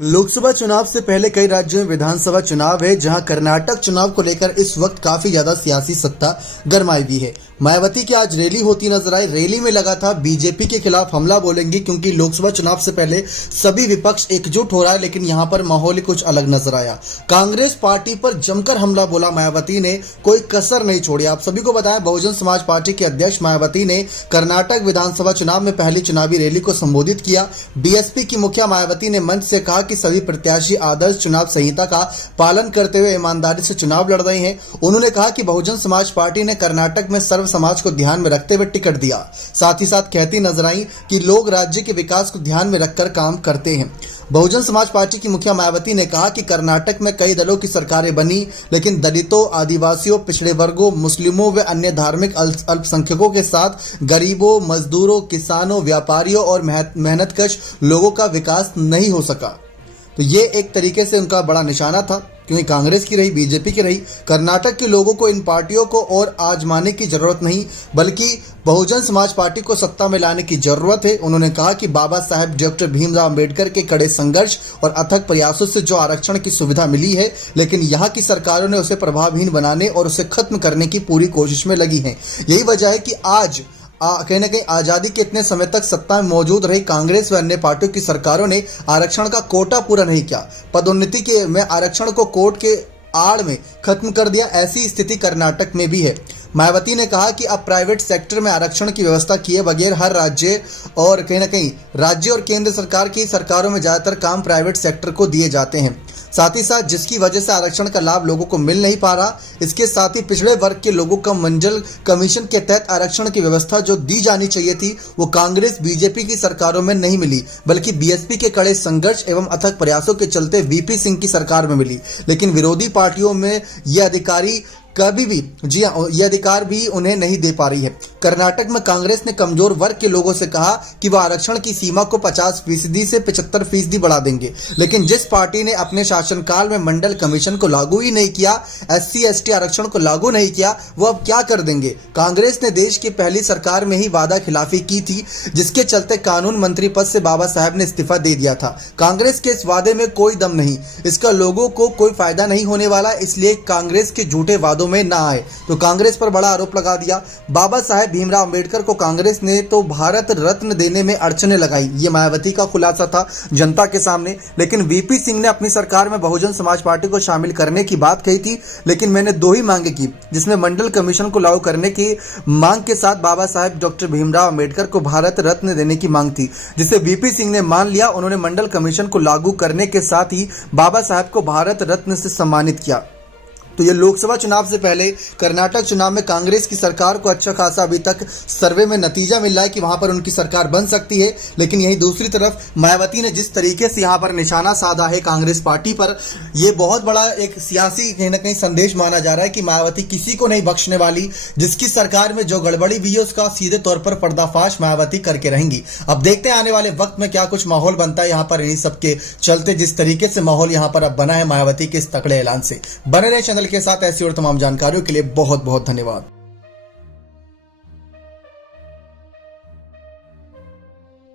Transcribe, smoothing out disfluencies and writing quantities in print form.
लोकसभा चुनाव से पहले कई राज्यों में विधानसभा चुनाव है, जहां कर्नाटक चुनाव को लेकर इस वक्त काफी ज्यादा सियासी सत्ता गरमाई हुई है। मायावती की आज रैली होती नजर आई। रैली में लगा था बीजेपी के खिलाफ हमला बोलेंगी, क्योंकि लोकसभा चुनाव से पहले सभी विपक्ष एकजुट हो रहा है, लेकिन यहां पर माहौल कुछ अलग नजर आया। कांग्रेस पार्टी पर जमकर हमला बोला मायावती ने, कोई कसर नहीं छोड़ी। आप सभी को बताया, बहुजन समाज पार्टी के अध्यक्ष मायावती ने कर्नाटक विधानसभा चुनाव में पहली चुनावी रैली को संबोधित किया। बीएसपी की मुखिया मायावती ने मंच से कहा कि सभी प्रत्याशी आदर्श चुनाव संहिता का पालन करते हुए ईमानदारी से चुनाव लड़ रहे हैं। उन्होंने कहा कि बहुजन समाज पार्टी ने कर्नाटक में सर्व समाज को ध्यान में रखते हुए टिकट दिया। साथ ही साथ कहती नजर आई कि लोग राज्य के विकास को ध्यान में रखकर काम करते हैं। बहुजन समाज पार्टी की मुखिया मायावती ने कहा कि कर्नाटक में कई दलों की सरकारें बनी, लेकिन दलितों, आदिवासियों, पिछड़े वर्गों, मुस्लिमों व अन्य धार्मिक अल्पसंख्यकों के साथ गरीबों, मजदूरों, किसानों, व्यापारियों और मेहनतकश लोगों का विकास नहीं हो सका। तो ये एक तरीके से उनका बड़ा निशाना था, क्योंकि कांग्रेस की रही, बीजेपी की रही। कर्नाटक के लोगों को इन पार्टियों को और आजमाने की जरूरत नहीं, बल्कि बहुजन समाज पार्टी को सत्ता में लाने की जरूरत है। उन्होंने कहा कि बाबा साहेब डॉक्टर भीमराव अंबेडकर के कड़े संघर्ष और अथक प्रयासों से जो आरक्षण की सुविधा मिली है, लेकिन यहाँ की सरकारों ने उसे प्रभावहीन बनाने और उसे खत्म करने की पूरी कोशिश में लगी है। यही वजह है कि आज कहीं ना कहीं आजादी के इतने समय तक सत्ता में मौजूद रही कांग्रेस व अन्य पार्टियों की सरकारों ने आरक्षण का कोटा पूरा नहीं किया। पदोन्नति के में आरक्षण को कोर्ट के आड़ में खत्म कर दिया। ऐसी स्थिति कर्नाटक में भी है। मायावती ने कहा कि अब प्राइवेट सेक्टर में आरक्षण की व्यवस्था किए बगैर हर राज्य और कहीं ना कहीं राज्य और केंद्र सरकार की सरकारों में ज्यादातर काम प्राइवेट सेक्टर को दिए जाते हैं। साथ ही साथ जिसकी वजह से आरक्षण का लाभ लोगों को मिल नहीं पा रहा। इसके साथ ही पिछड़े वर्ग के लोगों का मंडल कमीशन के तहत आरक्षण की व्यवस्था जो दी जानी चाहिए थी, वो कांग्रेस बीजेपी की सरकारों में नहीं मिली, बल्कि बीएसपी के कड़े संघर्ष एवं अथक प्रयासों के चलते वीपी सिंह की सरकार में मिली। लेकिन विरोधी पार्टियों में ये अधिकारी कभी भी ये अधिकार भी उन्हें नहीं दे पा रही है। कर्नाटक में कांग्रेस ने कमजोर वर्ग के लोगों से कहा कि वह आरक्षण की सीमा को 50% से 75% बढ़ा देंगे, लेकिन जिस पार्टी ने अपने शासनकाल में मंडल कमीशन को लागू ही नहीं किया, SC/ST आरक्षण को लागू नहीं किया, वो अब क्या कर देंगे। कांग्रेस ने देश की पहली सरकार में ही वादा खिलाफी की थी, जिसके चलते कानून मंत्री पद से बाबा साहेब ने इस्तीफा दे दिया था। कांग्रेस के इस वादे में कोई दम नहीं, इसका लोगों को कोई फायदा नहीं होने वाला, इसलिए कांग्रेस के झूठे वादों में ना आए। तो कांग्रेस पर बड़ा आरोप लगा दिया। बाबा साहेब भीमराव अंबेडकर को कांग्रेस ने तो भारत रत्न देने में अड़चने लगाई, ये मायावती का खुलासा था जनता के सामने। लेकिन वीपी सिंह ने अपनी सरकार में बहुजन समाज पार्टी को शामिल करने की बात कही थी, लेकिन मैंने 2 ही मांगे की, जिसमें मंडल कमीशन को लागू करने की मांग के साथ बाबा साहेब डॉक्टर भीमराव अंबेडकर को भारत रत्न देने की मांग थी, जिसे वीपी सिंह ने मान लिया। उन्होंने मंडल कमीशन को लागू करने के साथ ही बाबा साहेब को भारत रत्न से सम्मानित किया। तो ये लोकसभा चुनाव से पहले कर्नाटक चुनाव में कांग्रेस की सरकार को अच्छा खासा अभी तक सर्वे में नतीजा मिल रहा है कि वहां पर उनकी सरकार बन सकती है। लेकिन यही दूसरी तरफ मायावती ने जिस तरीके से यहां पर निशाना साधा है कांग्रेस पार्टी पर, यह बहुत बड़ा एक सियासी कहीं ना कहीं संदेश माना जा रहा है कि मायावती किसी को नहीं बख्शने वाली। जिसकी सरकार में जो गड़बड़ी हुई है उसका सीधे तौर पर पर्दाफाश मायावती करके रहेंगी। अब देखते हैं आने वाले वक्त में क्या कुछ माहौल बनता है यहाँ पर, इन्हीं सबके चलते जिस तरीके से माहौल यहाँ पर अब बना है मायावती के इस तगड़े ऐलान से। बने रहे चैनल के साथ ऐसी और तमाम जानकारियों के लिए बहुत बहुत धन्यवाद।